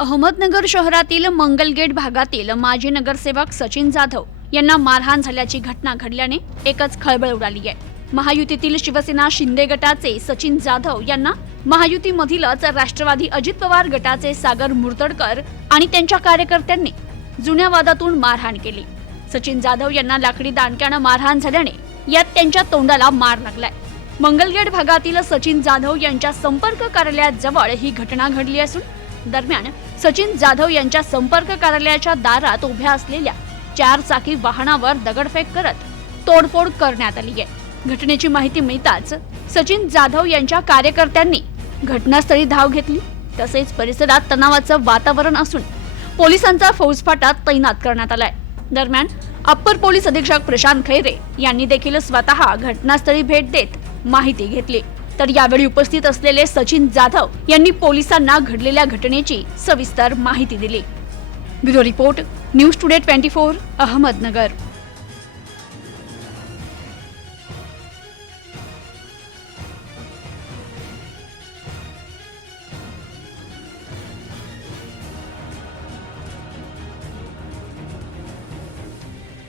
अहमदनगर शहरातील मंगलगेट भागातील माजी नगरसेवक सचिन जाधव यांना मारहाण झाल्याची घटना घडल्याने एकच खळबळ उडाली आहे. महायुतीतील शिवसेना शिंदे गटाचे सचिन जाधव यांना महायुतीमधीलच राष्ट्रवादी अजित पवार गटाचे सागर मुर्तडकर आणि त्यांच्या कार्यकर्त्यांनी जुन्या वादातून मारहाण केली. सचिन जाधव यांना लाकडी दांडक्यानं मारहाण झाल्याने यात त्यांच्या तोंडाला मार लागलाय. मंगलगेट भागातील सचिन जाधव यांच्या संपर्क कार्यालयाजवळ ही घटना घडली असून दरम्यान सचिन जाधव यांच्या संपर्क कार्यालयाच्या दारात उभ्या असलेल्या चार चाकी वाहनावर दगडफेक करत तोडफोड करण्यात आली आहे. घटनेची माहिती मिळताच सचिन जाधव यांच्या कार्यकर्त्यांनी घटनास्थळी धाव घेतली. तसेच परिसरात तणावाचं वातावरण असून पोलिसांचा फौजफाटा तैनात करण्यात आलाय. दरम्यान अप्पर पोलीस अधीक्षक प्रशांत खैरे यांनी देखील स्वतः घटनास्थळी भेट देत माहिती घेतली. तर यावेळी उपस्थित असलेले सचिन जाधव यांनी पोलिसांना घडलेल्या घटनेची सविस्तर माहिती दिली. Bureau report news today twenty four Ahmednagar.